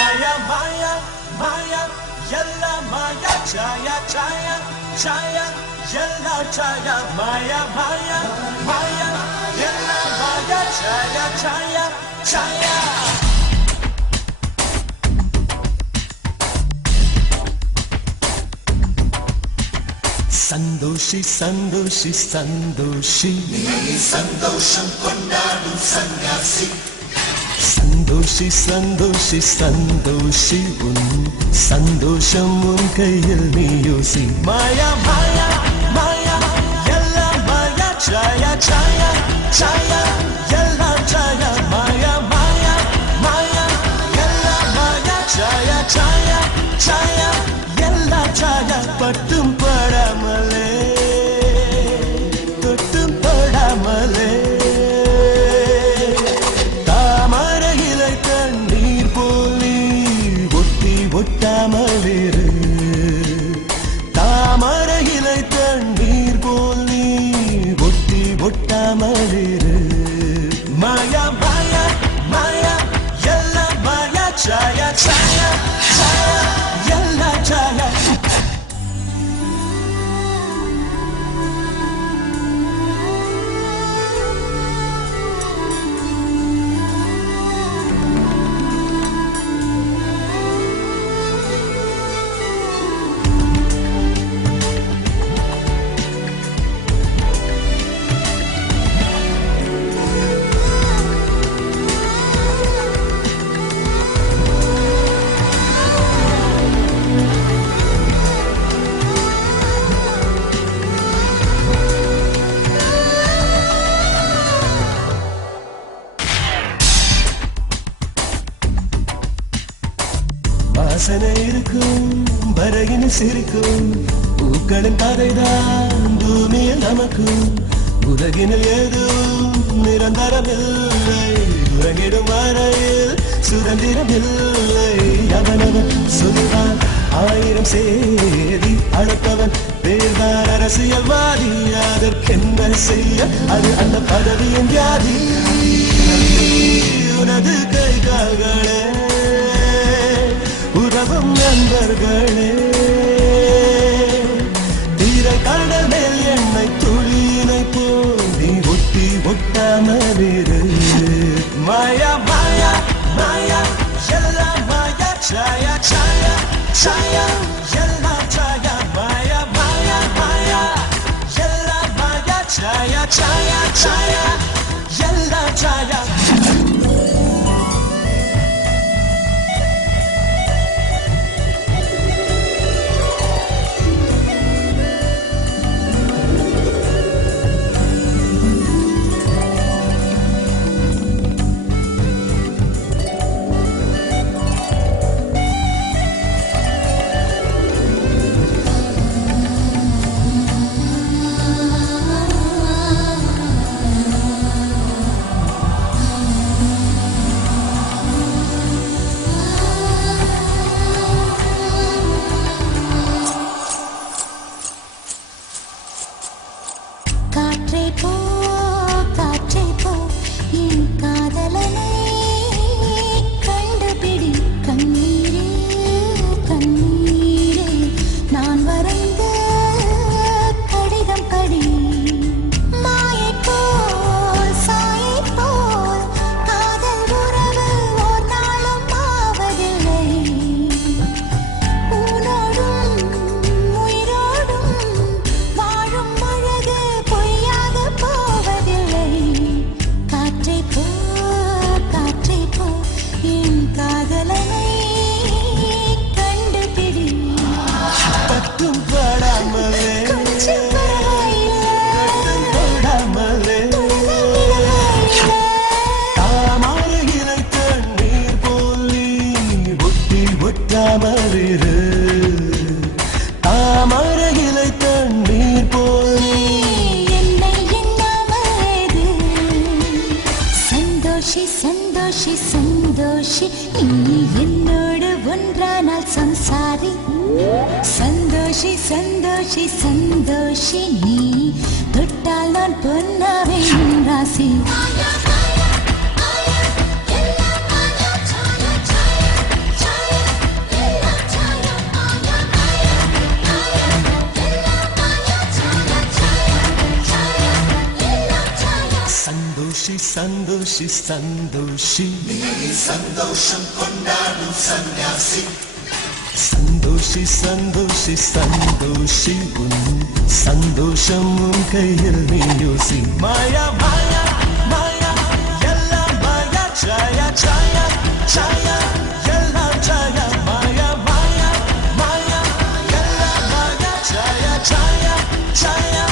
Maya, Maya, Maya, Yella Maya, Chaya, Chaya, Chaya, Yella Chaya, Maya, Maya, Maya, Yella Maya, Chaya, Chaya, Chaya. Sandoshi, Sandoshi, Sandoshi, nee Sandosham kondadum sanyasi. Sandoshi, Sandoshi, Sandoshi, Sandosham un kaiyil neeyosi. Maya, Maya, Maya, Yella Maya, Chaya, Chaya, Chaya, Yella Chaya, Maya, Maya, Maya, Yella Maya, Chaya, Chaya, Chaya, Yella Chaya, pattum padamale, tottum padamale. ஒட்டாமலிரு தாமரையிலை தண்ணீர் போல் நீ ஒட்டி ஒட்டாமலிரு மாயா மாயா மாயா எல்லா மாயா சாயா சாயா சாயா எல்லா சாயா. வாசனை இருக்கும் வரையின் சிரிக்கும் பூக்களின் கதைதான் பூமியில் நமக்கும் உலகினில் ஏதும் நிரந்தரமில்லை உறங்கிடும் வரையில் சுதந்திரமில்லை. அவனவன் சொல்வான் ஆயிரம் சேதி அழைப்பவன் பேர்தான் அரசியல்வாதி. அதற்கென்ன செய்ய அது அந்த பதவியின் வியாதி. உனது கை கால்களே உறவும் நண்பர்களே தீரை கடல் மேல் எண்ணெய் துளியினை போல் நீ ஒட்டி ஒட்டாமலிரு. மாயா மாயா மாயா எல்லா மாயா சாயா சாயா சாயா எல்லா சாயா மாயா மாயா மாயா எல்லா மாயா சாயா சாயா சாயா எல்லா சாயா. சந்தோஷி நீ என்னோடு ஒன்றானால் சம்சாரி. சந்தோஷி சந்தோஷி சந்தோஷி நீ தொட்டால் நான் பொன்னாவேன் ராசி. சந்தோஷி சந்தோஷி சந்தோஷம் கொண்டாடும் சன்னியாசி சந்தோஷி சந்தோஷி சந்தோஷி உன் சந்தோஷம் உன் கையில் நீ யோசி மாயா மாயா மாயா எல்லாம் மாயா சாயா சாயா சாயா எல்லாம் சாயா மாயா மாயா மாயா எல்லாம் மாயா சாயா சாயா சாயா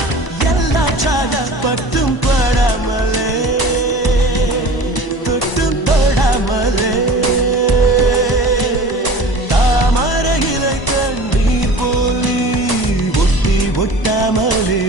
எல்லாம் சாயா பட்டும் படாமலே தொட்டும் படாமலே தாமரையிலை கண்ணீர் போல் நீ ஒட்டி ஒட்டாமலே